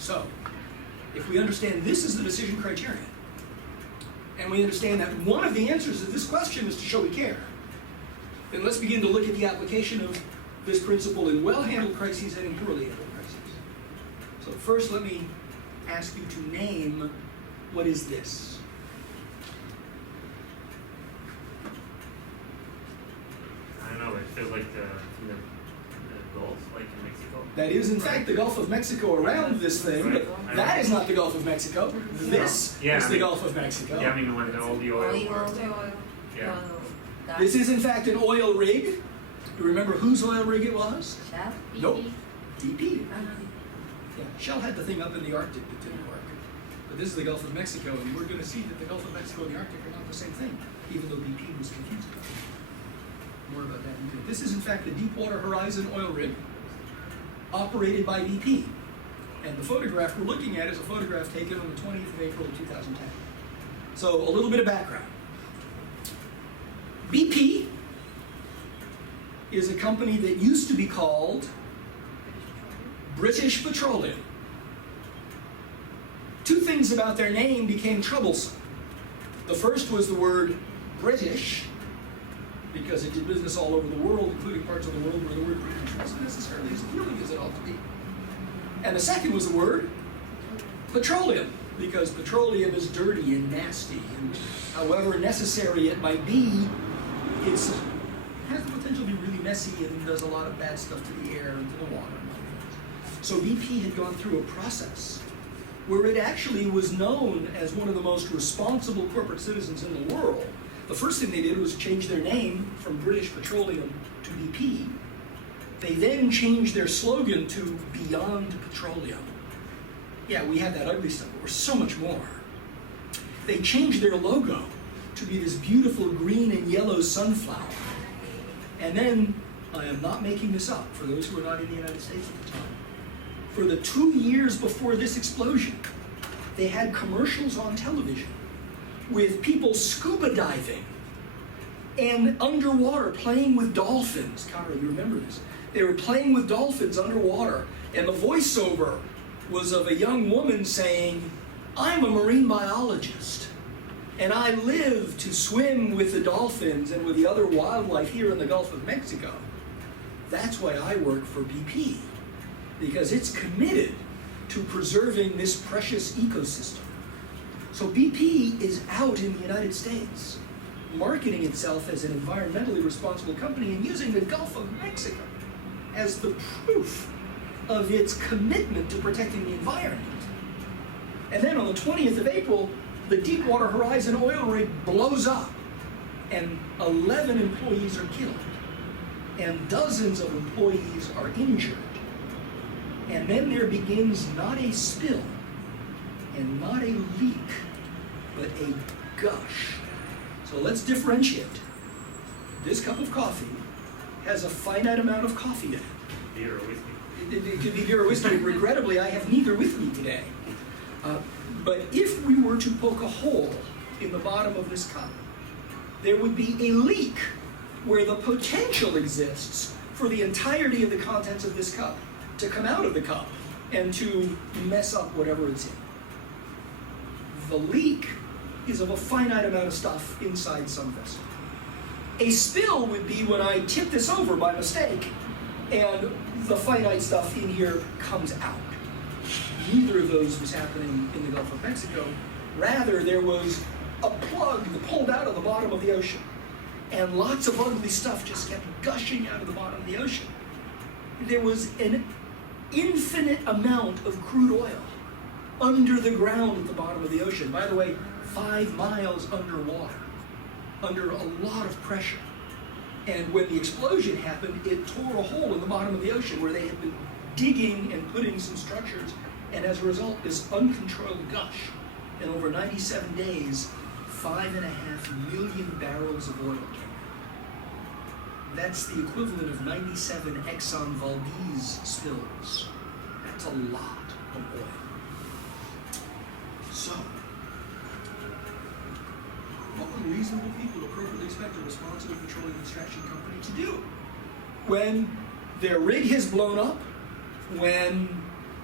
So, if we understand this is the decision criterion, and we understand that one of the answers to this question is to show we care, then let's begin to look at the application of this principle in well-handled crises and in poorly handled crises. So first, let me ask you to name what is this. I don't know, it feels like the Gulf, like in Mexico. That is, in fact, the Gulf of Mexico around this thing, but that is not the Gulf of Mexico. This is the Gulf of Mexico. Yeah, I mean, when all the oil wars. Yeah. This is, in fact, an oil rig. Do you remember whose oil rig it was? Shell? Nope. BP. Yeah, Shell had the thing up in the Arctic that didn't work. But this is the Gulf of Mexico, and we're going to see that the Gulf of Mexico and the Arctic are not the same thing, even though BP was confused about it. More about that in a minute. This is, in fact, the Deepwater Horizon oil rig operated by BP. And the photograph we're looking at is a photograph taken on the 20th of April of 2010. So, a little bit of background. BP is a company that used to be called British Petroleum. Two things about their name became troublesome. The first was the word British, because it did business all over the world, including parts of the world where the word British wasn't necessarily as appealing as it ought to be. And the second was the word petroleum, because petroleum is dirty and nasty, and however necessary it might be, it has the potential to be really messy and does a lot of bad stuff to the air and to the water. So BP had gone through a process where it actually was known as one of the most responsible corporate citizens in the world. The first thing they did was change their name from British Petroleum to BP. They then changed their slogan to Beyond Petroleum. Yeah, we have that ugly stuff, but we're so much more. They changed their logo to be this beautiful green and yellow sunflower. And then, I am not making this up, for those who are not in the United States at the time, for the 2 years before this explosion, they had commercials on television with people scuba diving and underwater playing with dolphins. Kara, you remember this? They were playing with dolphins underwater, and the voiceover was of a young woman saying, "I'm a marine biologist, and I live to swim with the dolphins and with the other wildlife here in the Gulf of Mexico. That's why I work for BP, because it's committed to preserving this precious ecosystem." So BP is out in the United States, marketing itself as an environmentally responsible company and using the Gulf of Mexico as the proof of its commitment to protecting the environment. And then on the 20th of April, the Deepwater Horizon oil rig blows up, and 11 employees are killed, and dozens of employees are injured. And then there begins not a spill, and not a leak, but a gush. So let's differentiate. This cup of coffee has a finite amount of coffee in it. Beer or whiskey. It could be beer or whiskey. Regrettably, I have neither with me today. But if we were to poke a hole in the bottom of this cup, there would be a leak where the potential exists for the entirety of the contents of this cup to come out of the cup and to mess up whatever it's in. The leak is of a finite amount of stuff inside some vessel. A spill would be when I tip this over by mistake and the finite stuff in here comes out. Neither of those was happening in the Gulf of Mexico. Rather, there was a plug that pulled out of the bottom of the ocean, and lots of ugly stuff just kept gushing out of the bottom of the ocean. There was an infinite amount of crude oil under the ground at the bottom of the ocean. By the way, 5 miles underwater, under a lot of pressure. And when the explosion happened, it tore a hole in the bottom of the ocean where they had been digging and putting some structures, and as a result, this uncontrolled gush. And over 97 days, 5.5 million barrels of oil came out. That's the equivalent of 97 Exxon Valdez spills. That's a lot of oil. So, what would reasonable people appropriately expect a responsible petroleum extraction company to do when their rig has blown up, when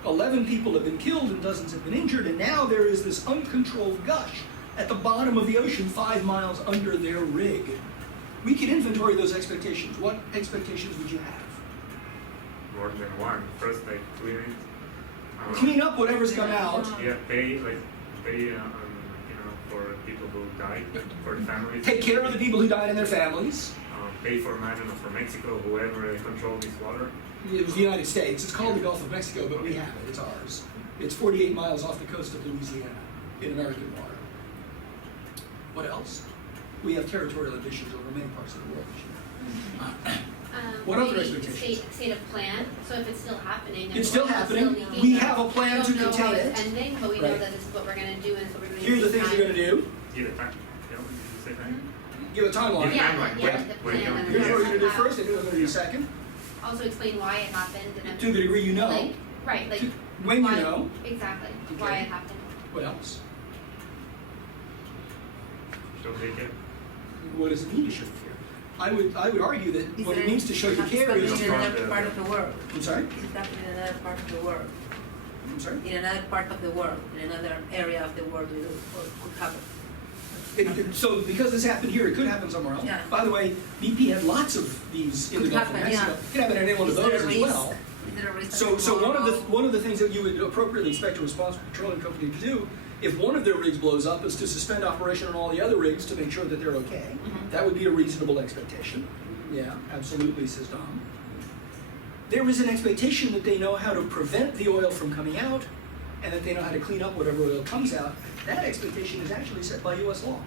11 people have been killed and dozens have been injured, and now there is this uncontrolled gush at the bottom of the ocean 5 miles under their rig. We can inventory those expectations. What expectations would you have? More than one. First, like clean it. Clean up whatever's come out. Yeah, pay for people who died, for the families. Take care of the people who died and their families. Pay for Manila, for Mexico, whoever controls this water. It was the United States. It's called the Gulf of Mexico, but we have it. It's ours. It's 48 miles off the coast of Louisiana in American water. What else? We have territorial ambitions over many parts of the world. What other maybe expectations? State of plan. So if it's still happening, and It's still we're happening. leaking, We have a plan to we don't know contain how it. it's ending, but we know Right. that this is what we're going to do, and this is what we're going to do. Here are the things we're going to do. Give it time. Yeah, did you say that? Give a timeline. Yeah. Yeah, When- the when plan. you- and Here's what we're going to do how- first, and here's what we're going to do second. Also explain why it happened. And To the degree you know. Like, right, like. When you why- know. Exactly. Okay. Why it happened. What else? Show they care. What does it mean to show you care? I would argue that Is what it there- means to show you perhaps care is happening to... in another part of the world? I'm sorry? Is it happening in another part of the world? I'm sorry? In another part of the world, in another area of the world, it could happen. So because this happened here, it could happen somewhere else. Yeah. By the way, BP had lots of these in the Could Gulf of happen, Mexico. yeah. It could happen in any one of Is there those a as risk? well. Is there a risk So tomorrow? one of the things that you would appropriately expect a responsible petroleum company to do, if one of their rigs blows up, is to suspend operation on all the other rigs to make sure that they're okay. Mhm. That would be a reasonable expectation. Yeah, absolutely, says Dom. There is an expectation that they know how to prevent the oil from coming out, and that they know how to clean up whatever oil comes out. That expectation is actually set by U.S. law.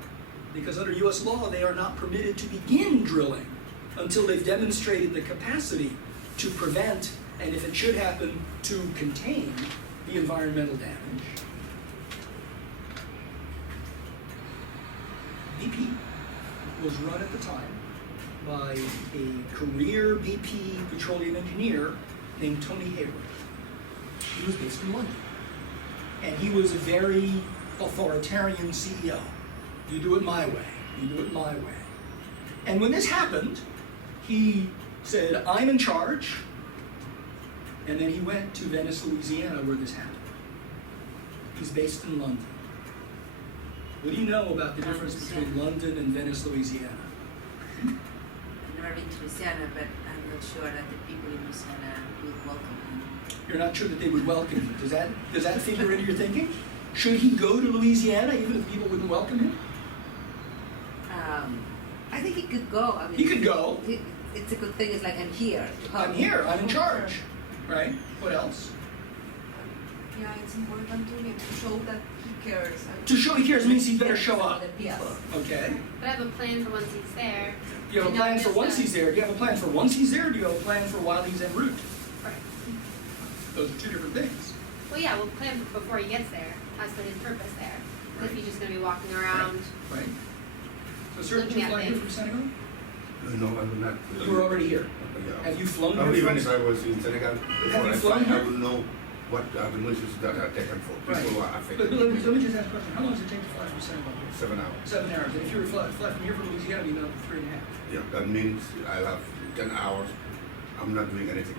Because under U.S. law, they are not permitted to begin drilling until they've demonstrated the capacity to prevent, and if it should happen, to contain the environmental damage. BP was run at the time by a career BP petroleum engineer named Tony Hayward. He was based in London. And he was a very authoritarian CEO. You do it my way. You do it my way. And when this happened, he said, I'm in charge. And then he went to Venice, Louisiana, where this happened. He's based in London. What do you know about the difference between London and Venice, Louisiana? I've never been to Louisiana, but I'm not sure that the people in Louisiana would welcome him. You're not sure that they would welcome him. Does that figure into your thinking? Should he go to Louisiana even if people wouldn't welcome him? I think he could go. I mean, He could go. It's a good thing. It's like I'm here. to help. I'm here, I'm in charge. Right? What else? Yeah, it's important to him to show that he cares. To show he cares means he better show up. Yes. Okay. But I have a plan for once he's there. Do you have a and not plan for just once he's there? Do you have a plan for once he's there? Or do you have a plan for while he's en route? Right. Those are two different things. Well, yeah, we'll plan before he gets there as to his purpose there. If he's just going to be walking around. Right? So, sir, did you Looking at fly here things. from Senegal? No, I will not. You were already here. Yeah. Have you flown No, here even from if I was in Senegal, before you I flown fly, I here? will know what are the measures that are taken for people Right. who are But affected. let me just ask a question. How long does it take to fly from Senegal here? 7 hours. 7 hours. And if you were to fly from here from Louisiana, you'd be about 3.5. Yeah, that means I'll have 10 hours. I'm not doing anything.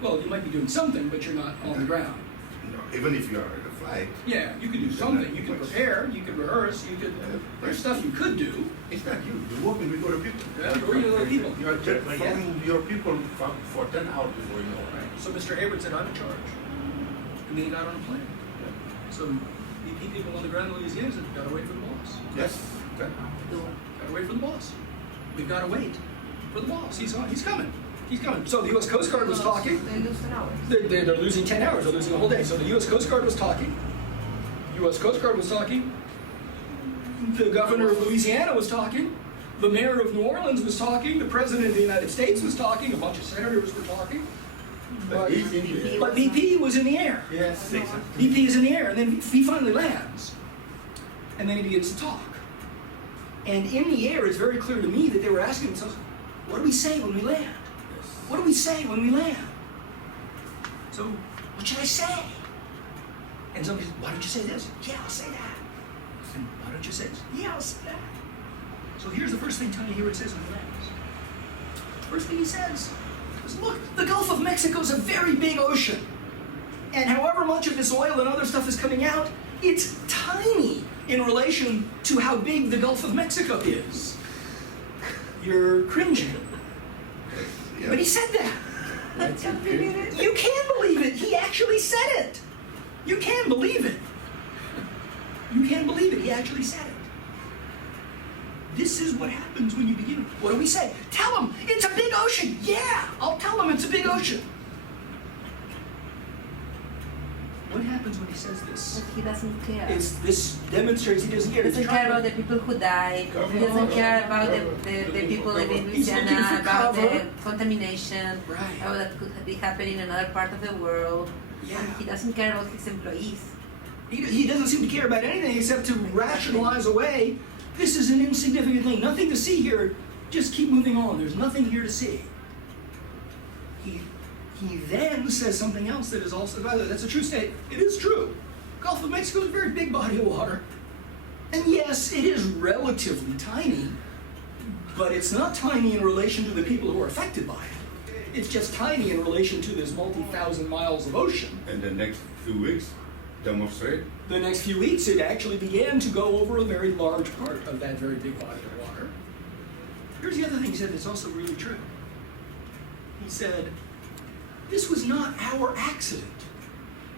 Well, you might be doing something, but you're not on the ground. No, even if you are in a flight, Yeah, you could do something. You could prepare, you could rehearse, you could, there's stuff you could do. it's not you. You're working with other people. Yeah, you're working with other people. You are just Like, following your people for 10 hours before you know. Right. So Mr. Hayward said, I'm in charge. And then he got on a plane. So BP people on the ground in Louisiana said, gotta wait for the boss. Yes. Do- Gotta wait for the boss. We've gotta wait for the boss. He's coming. He's coming. So the U.S. Coast Guard was talking. They lose an hour. They're losing 10 hours. They're losing a whole day. So the U.S. Coast Guard was talking. U.S. Coast Guard was talking. The governor of Louisiana was talking. The mayor of New Orleans was talking. The president of the United States was talking. A bunch of senators were talking. But he's in the air. But BP was in the air. Yes. BP is in the air, and then he finally lands. And then he begins to talk. And in the air, it's very clear to me that they were asking themselves, what do we say when we land? What do we say when we land? So, what should I say? And somebody says, why don't you say this? Yeah, I'll say that. And why don't you say this? Yeah, I'll say that. So here's the first thing Tony Hayward says when he lands. First thing he says is, look, the Gulf of Mexico is a very big ocean. And however much of this oil and other stuff is coming out, it's tiny in relation to how big the Gulf of Mexico is. You're cringing. Yeah. But he said that. Let's believe it. You can believe it. He actually said it. You can believe it. You can believe it. He actually said it. This is what happens when you begin. What do we say? Tell him it's a big ocean. Yeah, I'll tell him it's a big ocean. What happens when he says this? But he doesn't care. This demonstrates he doesn't care. He He's doesn't trying care about to- the people who died. He doesn't care about the people living in He's looking Louisiana, for about the cover. contamination, Right. how that could be happening in another part of the world. Yeah. And he doesn't care about his employees. He doesn't seem to care about anything except to rationalize away. This is an insignificant thing. Nothing to see here. Just keep moving on. There's nothing here to see. He then says something else that is also, by the way, that's a true statement. It is true. Gulf of Mexico is a very big body of water. And yes, it is relatively tiny, but it's not tiny in relation to the people who are affected by it. It's just tiny in relation to this multi-thousand miles of ocean. And the next few weeks, demonstrate. The next few weeks, it actually began to go over a very large part of that very big body of water. Here's the other thing he said that's also really true. He said, this was not our accident.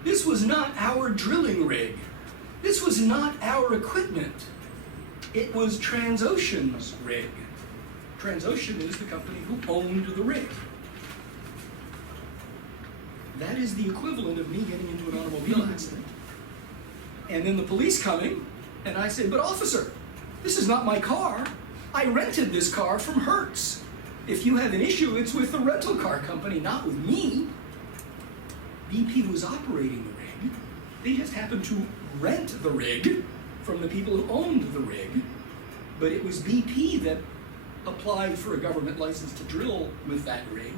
This was not our drilling rig. This was not our equipment. It was Transocean's rig. Transocean is the company who owned the rig. That is the equivalent of me getting into an automobile accident. And then the police coming, and I say, but officer, this is not my car. I rented this car from Hertz. If you have an issue, it's with the rental car company, not with me. BP was operating the rig. They just happened to rent the rig from the people who owned the rig. But it was BP that applied for a government license to drill with that rig.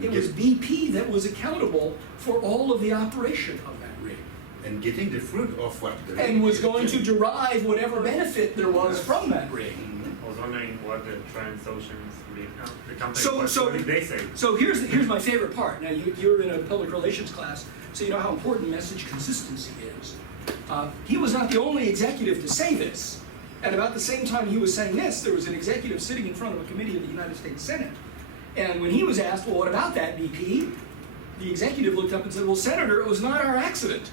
It was BP that was accountable for all of the operation of that rig. And getting the fruit of what the And was going to derive whatever benefit there was from that rig. I was wondering what the Transocean's the company, So what did they say? So here's my favorite part. Now you're in a public relations class, so you know how important message consistency is. He was not the only executive to say this. At about the same time he was saying this, there was an executive sitting in front of a committee of the United States Senate. And when he was asked, well, what about that, BP? The executive looked up and said, well, Senator, it was not our accident.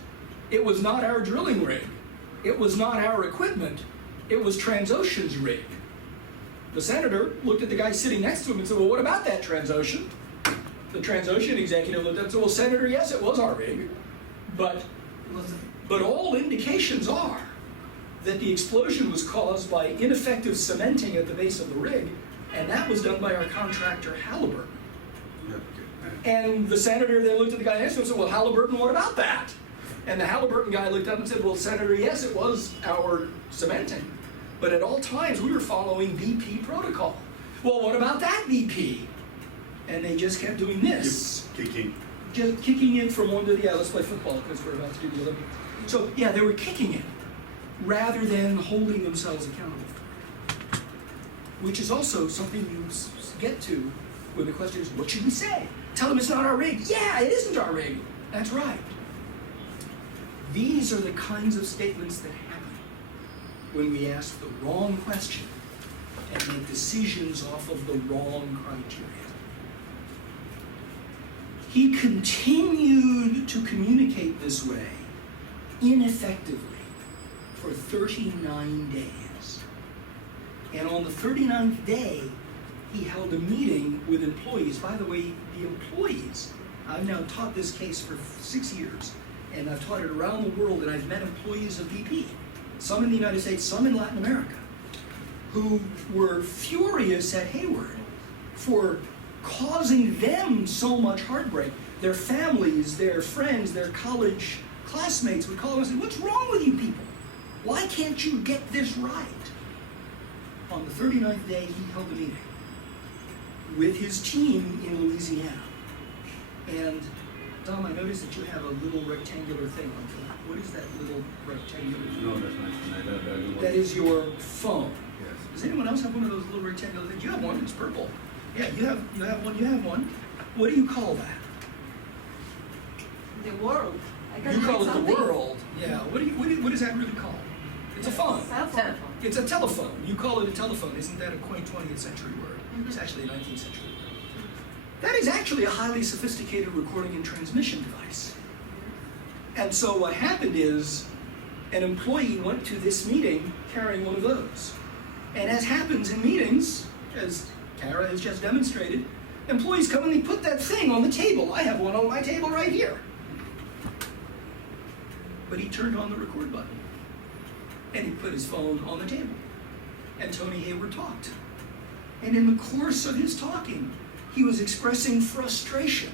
It was not our drilling rig. It was not our equipment. It was Transocean's rig. The senator looked at the guy sitting next to him and said, well, what about that Transocean? The Transocean executive looked up and said, well, Senator, yes, it was our rig. But all indications are that the explosion was caused by ineffective cementing at the base of the rig, and that was done by our contractor, Halliburton. And the senator then looked at the guy next to him and said, well, Halliburton, what about that? And the Halliburton guy looked up and said, well, Senator, yes, it was our cementing. But at all times, we were following BP protocol. Well, what about that BP? And they just kept doing this. Kicking. Just kicking it from one to the other. Let's play football because we're about to do the Olympics. So, yeah, they were kicking it rather than holding themselves accountable for it. Which is also something you get to when the question is, what should we say? Tell them it's not our rig. Yeah, it isn't our rig. That's right. These are the kinds of statements that happen when we ask the wrong question and make decisions off of the wrong criteria. He continued to communicate this way ineffectively for 39 days. And on the 39th day, he held a meeting with employees. By the way, the employees, I've now taught this case for 6 years, and I've taught it around the world, and I've met employees of BP, some in the United States, some in Latin America, who were furious at Hayward for causing them so much heartbreak. Their families, their friends, their college classmates would call them and say, what's wrong with you people? Why can't you get this right? On the 39th day, he held a meeting with his team in Louisiana. And Dom, I noticed that you have a little rectangular thing on top. What is that little rectangular thing? No, that's not. That is your phone. Yes. Does anyone else have one of those little rectangular things? You have one, it's purple. Yeah, you have one. What do you call that? The world. I You call it the world. Yeah. What is that really called? It's a phone. Telephone. It's a telephone. You call it a telephone. Isn't that a quaint 20th century word? It's actually a 19th century word. That is actually a highly sophisticated recording and transmission device. And so what happened is an employee went to this meeting carrying one of those. And as happens in meetings, as Kara has just demonstrated, employees come and they put that thing on the table. I have one on my table right here. But he turned on the record button. And he put his phone on the table. And Tony Hayward talked. And in the course of his talking, he was expressing frustration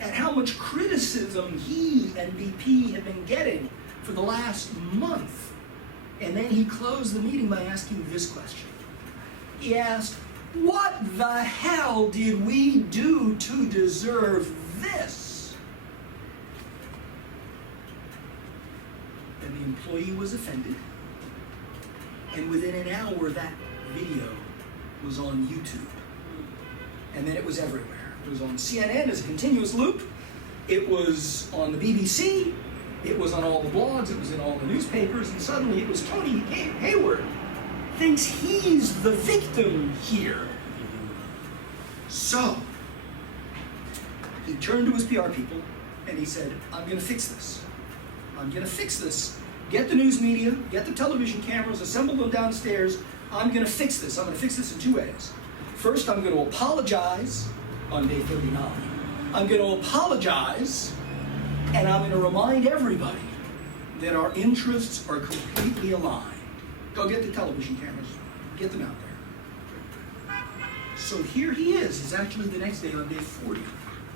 at how much criticism he and BP had been getting for the last month. And then he closed the meeting by asking this question. He asked, what the hell did we do to deserve this? And the employee was offended. And within an hour, that video was on YouTube. And then it was everywhere. It was on CNN as a continuous loop. It was on the BBC. It was on all the blogs. It was in all the newspapers. And suddenly it was Tony Hayward thinks he's the victim here. So he turned to his PR people and he said, I'm going to fix this. I'm going to fix this. Get the news media, get the television cameras, assemble them downstairs. I'm going to fix this. I'm going to fix this in two ways. First, I'm going to apologize on day 39. I'm going to apologize, and I'm going to remind everybody that our interests are completely aligned. Go get the television cameras. Get them out there. So here he is. It's actually the next day on day 40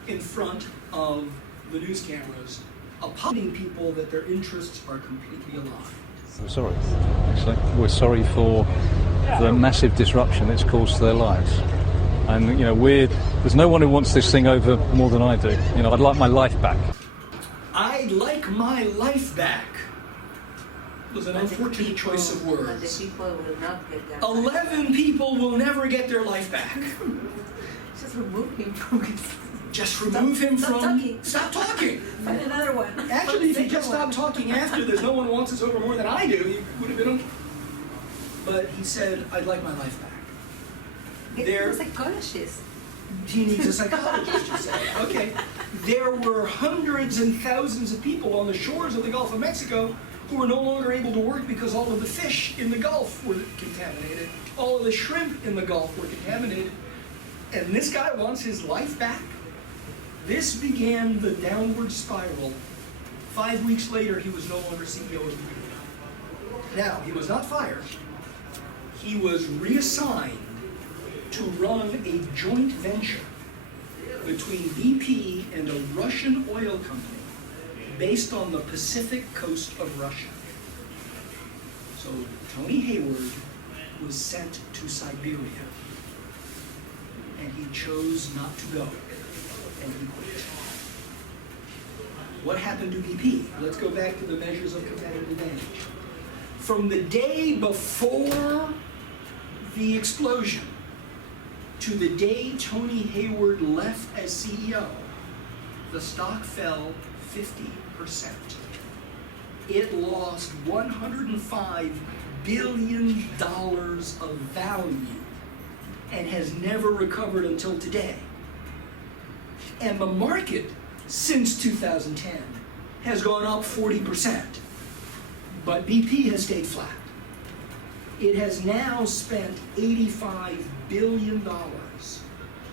in front of the news cameras, apologising people that their interests are completely aligned. We're sorry, actually. We're sorry for the massive disruption it's caused to their lives. And, there's no one who wants this thing over more than I do. I'd like my life back. I'd like my life back was an unfortunate choice of words. But the people will not get their 11 people will never get their life back. Just remove him from Just remove him stop from... talking. Stop talking. Find another one. Actually, if he just stopped talking after, there's no one wants us over more than I do, he would have been okay. But he said, I'd like my life back. Get a psychologist. He needs a psychologist, you say. Okay. There were hundreds and thousands of people on the shores of the Gulf of Mexico who were no longer able to work because all of the fish in the Gulf were contaminated. All of the shrimp in the Gulf were contaminated. And this guy wants his life back? This began the downward spiral. 5 weeks later, he was no longer CEO of BP. Now, he was not fired. He was reassigned to run a joint venture between BP and a Russian oil company based on the Pacific coast of Russia. So Tony Hayward was sent to Siberia, and he chose not to go, and he quit. What happened to BP? Let's go back to the measures of competitive advantage. From the day before the explosion to the day Tony Hayward left as CEO, the stock fell 50%. It lost $105 billion of value and has never recovered until today. And the market since 2010 has gone up 40%, but BP has stayed flat. It has now spent $85 billion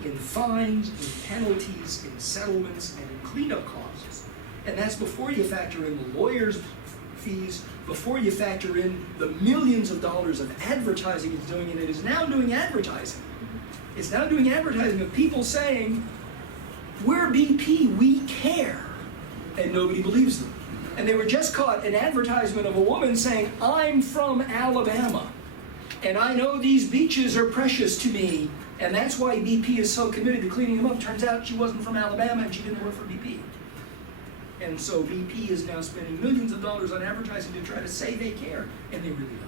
in fines, in penalties, in settlements, and in cleanup costs. And that's before you factor in the lawyers' fees, before you factor in the millions of dollars of advertising it's doing, and it is now doing advertising. It's now doing advertising of people saying, we're BP, we care, and nobody believes them. And they were just caught an advertisement of a woman saying, I'm from Alabama, and I know these beaches are precious to me, and that's why BP is so committed to cleaning them up. Turns out she wasn't from Alabama and she didn't work for BP. And so BP is now spending millions of dollars on advertising to try to say they care, and they really don't.